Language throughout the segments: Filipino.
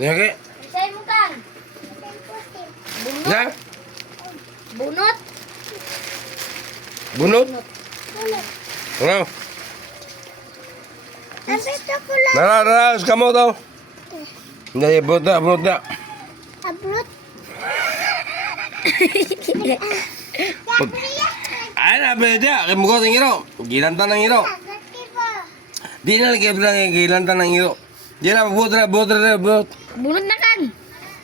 Lagi. Isay mo kang. Bunot. Na? Bunot. Bunot? Ano? Ko lang. Nara, nara, kamu to. Hindi, bunot na, bunot na. Abrot. Ay, na, beda. Kaya mo ko ng iro. Gilanta ng iro. Di na lagi bilang gilanta ng iro. Di na, bunot na, bunot na, bunot. Bunot na kan.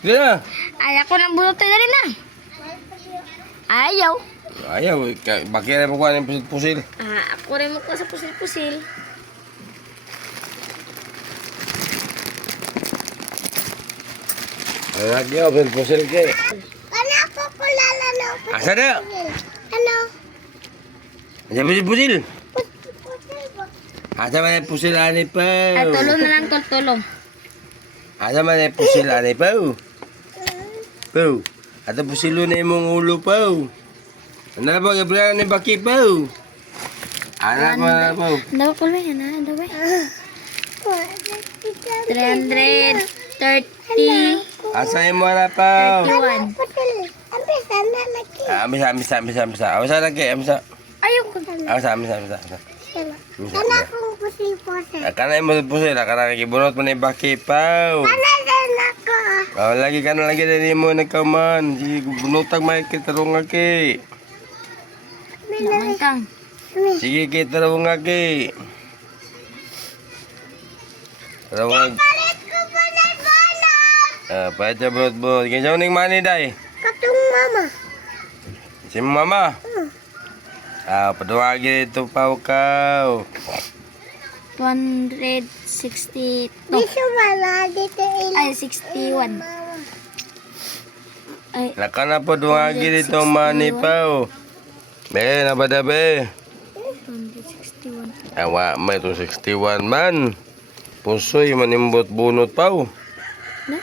Di na. Ay, ako ng bunot na rin na. Ayaw. Ayaw, ka- bakit na po ko ng pusil-pusil. Ah, ako rin mo ko sa pusil-pusil. Ay, lagi ako, pusil ke. Ano ako kulala no? Asa na? Ano? Asa pusil-pusil? Pusil ba? Asa man yung pusil ani pa? Ay, tulo na lang tol, tulo. Asa man yung pusil ani pa? Pau. Ato pusilo na imong ulo pa. Ano na ba Gabriel ni Baki pa? Ano ba na pa? Ang daw ko yan, ha? Ang daw eh. 330. Asa mo na pa? 31. Pusil. Ambil sana lagi. Amisa, amisa, amisa, amisa. Amisa lagi, amisa. Ayaw ko. Amisa, amisa, amisa. Amisa. Sana akong pusil-pusil. Kana mo pusil, kana kibunot mo ni Baki pa. Sana din ako. Oh, lagi ka na lagi din mo nagkaman. Sige, bunotag may kitarong aki. Naman kang. Sige, kitarong aki. Tarong. Palit ko pa na. Ah, pacha bunot bunot. Kinsa ning mani day? Katong mama. Si mama. Hmm. Ah, paduwagi ito pa ka. 262. Biso wala dito ilang. Ay, 61. Ay, Laka na po duwagi dito mani pa. Be, na ba da be? 261. Awa, may to 61 man. Pusoy manimbot bunot pa. Na?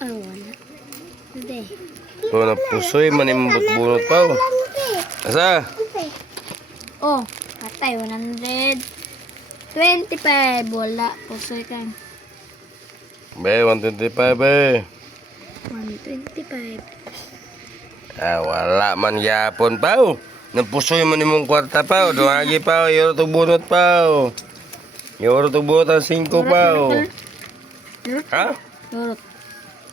Ay, wala. Hindi. So na pusoy manimbot bunot pa. Asa? Oh, patay. 125. Wala. Pusoy kang. Be, 125 be. 125. Ah, wala man yapon pa. Napusoy man imong kwarta pa. Duwagi pa. Yoro to bunot pa. Yoro to bunot ang 5 pa. Ha? Lurot.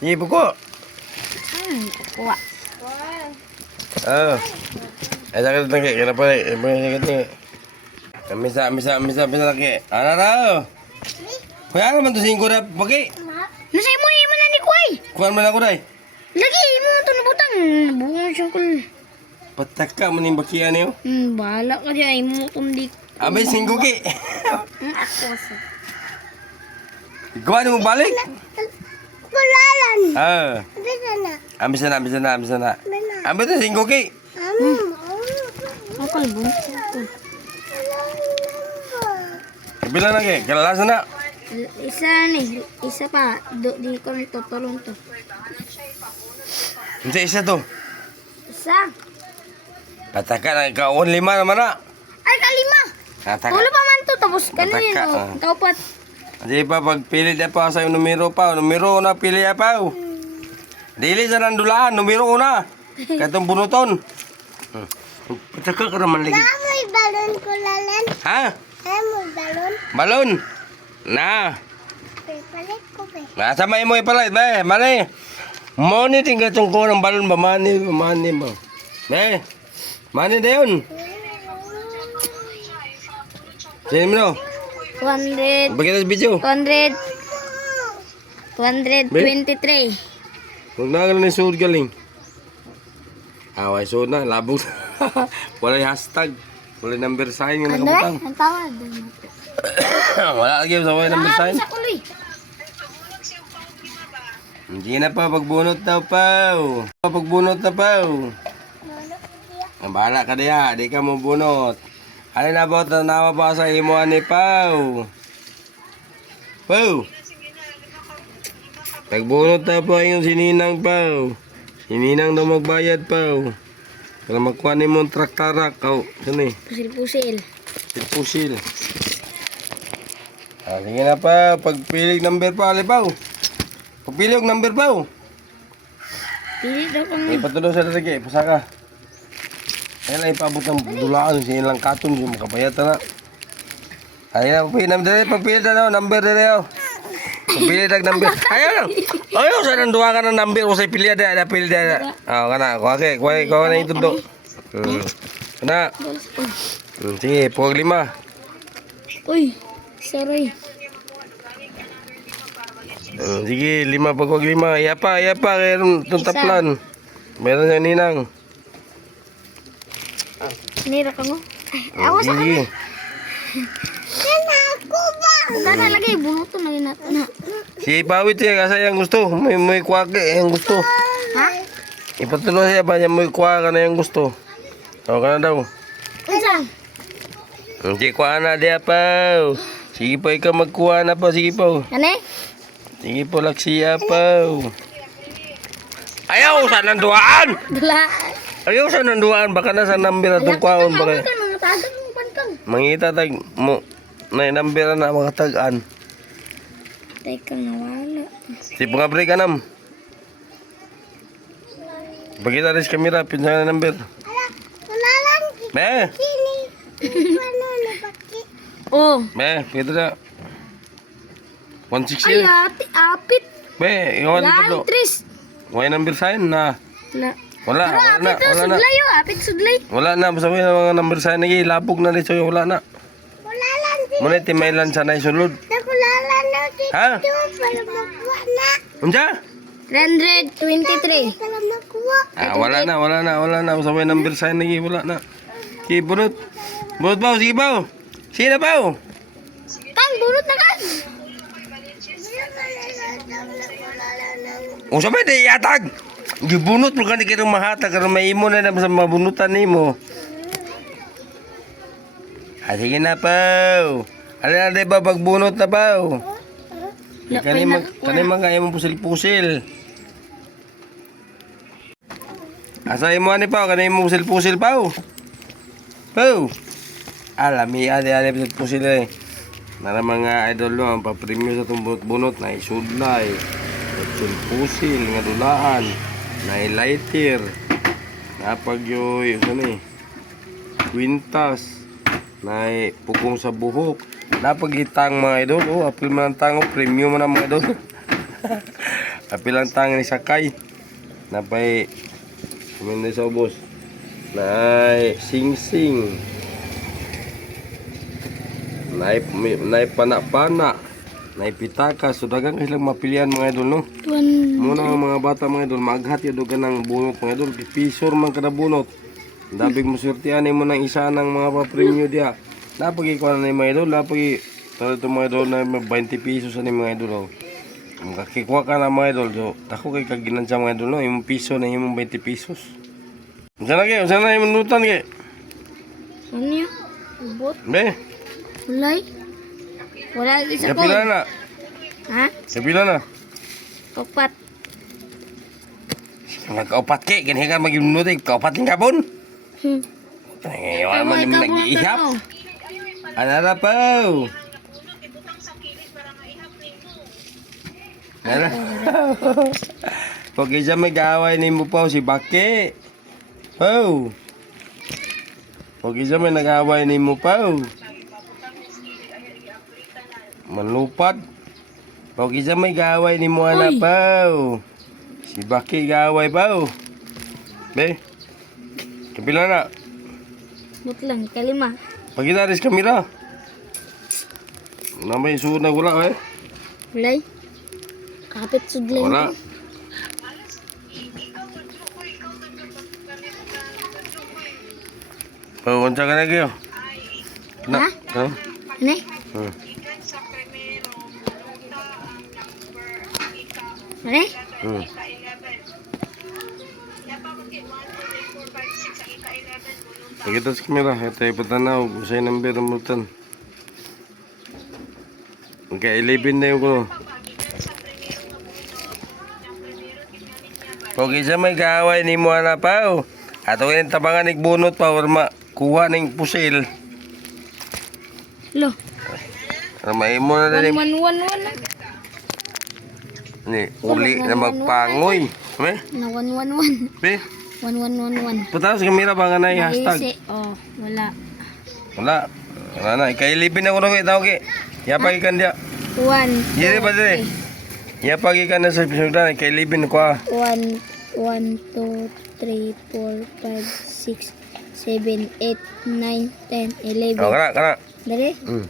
Ipo ko. Hmm. Ah. Ay, sakit na kaya. Kaya pa rin. Ay, sakit na Misa, misa, misa, misa lagi. Ano raw? Kuya naman to singko na. Pagi. Nasay mo yung na ni Kuy. Kuhan man ako. Lagi mo ito nabutang. Bunga siya ko. Pataka man yung bakiyan niyo. Hmm, bahala ka dyan. Ay mo itong di. Abay, singko ki. Ako sa. Gawa mo balik. Kulalan. Ah. Bisa na. Ambisa na, ambisa na, ambisa na. Ambisa na, singko ki. Amo. Album. Ako. Bilang lagi. Kalalasan na. Isa ni. Isa pa. Do, di ko nito tulong to. Hindi isa to. Isa. Pataka na ikaw. Lima naman na. Ay, kalima. Pataka. Tulo pa man to. Tapos kanina. Mataka, No? ah. Kaupat. Di pa pagpili na pa sa numero pa. Numero na pili pa. Dili sa nandulaan. Numero una. Katong bunuton. Hmm. Pataka ka naman lagi. Amoy balon kulalan. Ha? Amoy balon. Balon. Na. Palit ko ba? Nasa may mo ipalit ba? Mani. Mani tinggal tungko ng balon ba? Mani ba? Mani ba? Eh. Mani na yun. Sino mo? 200. Bagay sa video. 200. 223. Huwag na ka na suod galing. Away suod na. Labog. Wala hashtag. Wala number sign yung Ano nakabutang. eh? Ang tawad. Wala lagi sa wala number sign. Sa kuloy. Hindi na pa pagbunot daw pa. Pagbunot na pa. Ang bahala ka diya, di ka mo bunot. Ano na ba tanawa ba sa imo ani Pau? Pau. Pagbunot na pa yung sininang Pau. Sininang daw magbayad Pau. Para makuha ni mong traktarak. Kau, saan eh? Pusil-pusil. Pusil. Ah, sige na pa, pagpilig number pa, ali Pau. Pagpili og number pa oh. Pili daw kang Ay patulo sa lagi, pasaka. Ay lang ipabot ng dulaan sa ilang katon makapayata na. Ay na pagpili number dali, pagpili na daw number dali oh. Pagpili tag number. Lang. Ayaw sa nang duwa ka ng number o sa pili ada ada pili ada. Ah kana, kuha ke, kuha kuha na itundo. Hmm. Kana. Oh. Hmm, sige, pog lima. Uy, sorry. Hmm, sige, lima pag huwag lima. Iya pa, iya pa, kaya itong taplan. Meron niya ninang. Nira ka mo. Ay, Hmm, awas ako. Sige. Sana lagi, bunuto na yun natin. Si Pawit siya kasi yung gusto. May may kwake yung gusto. Ha? Ipatuloy siya ba niya may kwa ka na yung gusto. O ka na daw. Unsa? Hindi kwa na diya pa. Sige pa ikaw magkuha na pa. Sige pa. Kani? Sige po laksiya pa. Ayaw sa nanduaan. Dala. Ayaw sa nanduaan. Baka na sa number atong kwaon. Baka mangita tag mo. Na number na makatagaan. Teka, nawala. Si mga break anam. Bagita rin sa kamera. Pinsa na number. Ala, wala lang Be. kini. Ano na baki? Oh. Be. Pwede na. 160 Ay, ati, apit. Be. Ikaw na Wala, tatlo. Tris. May number sign na. Wala. Wala. Pero Wala na. apit to, Wala na. sudlay oh. Apit sudlay. Wala na. Basta may mga number sign na labog na dito. Wala na. Muna timailan sa naisulod. Wala lang na kini. Ha? Para makuha na. Unsa? 323. Para makuha. Ah, wala na, wala na, wala na. May number sign lagi, wala na. Sige, bunot. Bunot ba? Sige ba? Sige na ba? Tang, bunot na ka. O sa may yatag. Gibunot mo ka ni kitang mahatag karon may imo na naman sa mabunutan nimo. Ah, sige na pa. Ala na ba pagbunot na pa? Kani mag kani mag kaya mo pusil-pusil. Asa imo ani pa kani mo pusil-pusil pa? Pau. Ala mi ade ade pusil-pusil eh. Nara mga idol no ang pa-premium sa itong bunot-bunot na isudlay. Pusil-pusil nga dulaan. Na lighter. Napagyoy, ano ni? Quintas. Na pugong sa buhok. Napagitang mga idol. Oh, apil man ang tango. Premium man ang mga idol. apil ang tango ni Sakay. Napay. Kumin sa ubos. Nay, sing-sing. Nay, nay pana-pana. Nay pitaka. So dagang silang mapilian mga idol no. Muna ang mga bata mga idol, maghati do ka ng bunot mga idol, pisor man kada bunot. Dabig mo surtian mo ng isa ng mga pa-premium dia. Napagi ko na ni mga idol, napagi tawag ito mga idol na may 20 pesos ani mga idol. Oh. Makakikuha ka na mga idol, so ako kay kaginan sa mga idol no, yung piso na yung 20 pesos. Unsa na kayo? Unsa na yung nutan kayo? Ano? Ubot. Be, Ulay. Wala isa ko. kapila na. Ha? Kapila na. Opat. Mga kaupat kay, ganyan ka mag-inunote, kaupat yung kapon. Hmm. Ay, wala man yung nag-iihap. mo. Na po? Ano? Pag isa may kaaway ni mo po si Baki. Oh. Pag isa may nag-away ni mo po. Manlupad. Pag isa may kaaway ni mo ana Uy. po. Si Baki kaaway po. Be. Kapila na. But lang, kalima. Pagkitaris kamera. Na may suod na wala eh. Ulay. Kapit sudlay. Wala. Oh, unsa ka na kayo? Na. Ha? Hmm. Ano? Hmm. Pagkita sa kamera, ito ay patanaw. Usay number ng mutan. Okay, 11 na yung kuno. Pag isa may kaaway ni mo na pa, oh. Ato yung tabangan ng bunot pa, or makuha ng pusil. Lo. Ramay mo na One, din. one, one, one. lang. Ni, uli na magpangoy. Na 111. Be? 1111. Putas kamera ba nga na yung hashtag? Naisi. Oh, wala. Wala. Wala na. Ikailipin ako na kayo. Tawag eh. Yapag ikan dia. 1. Dire ba dire? Yapag ikan na sa na. Ikailipin ko ah. 1, 1, 2, 3, 4, 5, 6, 7, 8, 9, 10, 11. O, kana, kana. Dali. Hmm.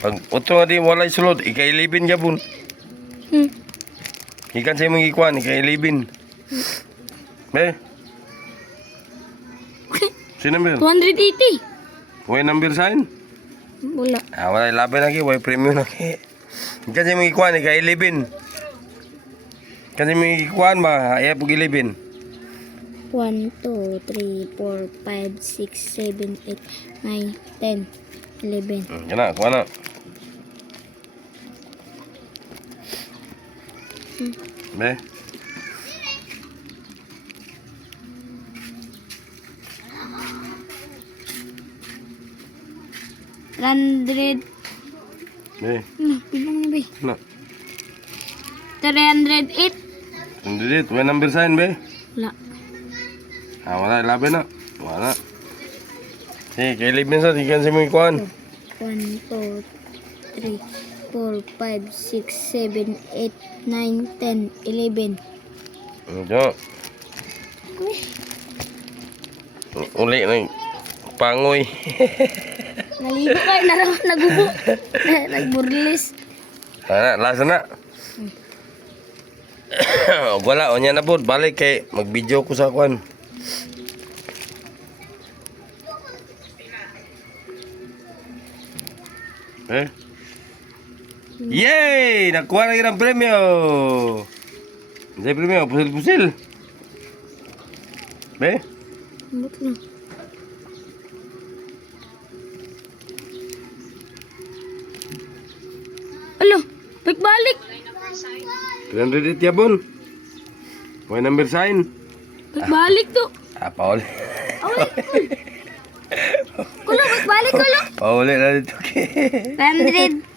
Pag utro nga di wala sulod, ikailipin ka pun. Hmm. Ikan sa imong ikuan, ikailipin. Be? Sino number? 280. Way number sign? Wala. Ah, wala laban lagi, way premium lagi. Ikan sa imong ikuan, ikailipin. Ikan sa imong ikuan ba, ayaw pag ilipin. 1, 2, 3, 4, 5, 6, 7, 8, 9, 10, 11. Hmm, kana, kuha na. Be? Hundred. Be? Ano, bilang na ba? Na. 308. Hindi, way number sign, be? Wala. Ah, wala, laban na. Wala. Sige, kailipin sa, ikan imong ikuan. 1, 2, 3, 4, 5, 6, 7, 8, 9, 10, 11. Ito. Uli na pangoy. Naligo kayo na raw, nagubo. Nagburlis. Ana, lasa na. Wala, o niya na po. Balik kay mag-video ko sa kwan. Eh? Yay! Nakuha na ng premyo! Hindi premyo, pusil-pusil. Be? Ambot na. Alo, pagbalik. 300 yabon. May number sign. Pagbalik to. Ah, pauli. Away. Kulo, pagbalik kulo. Pauli na dito. 108.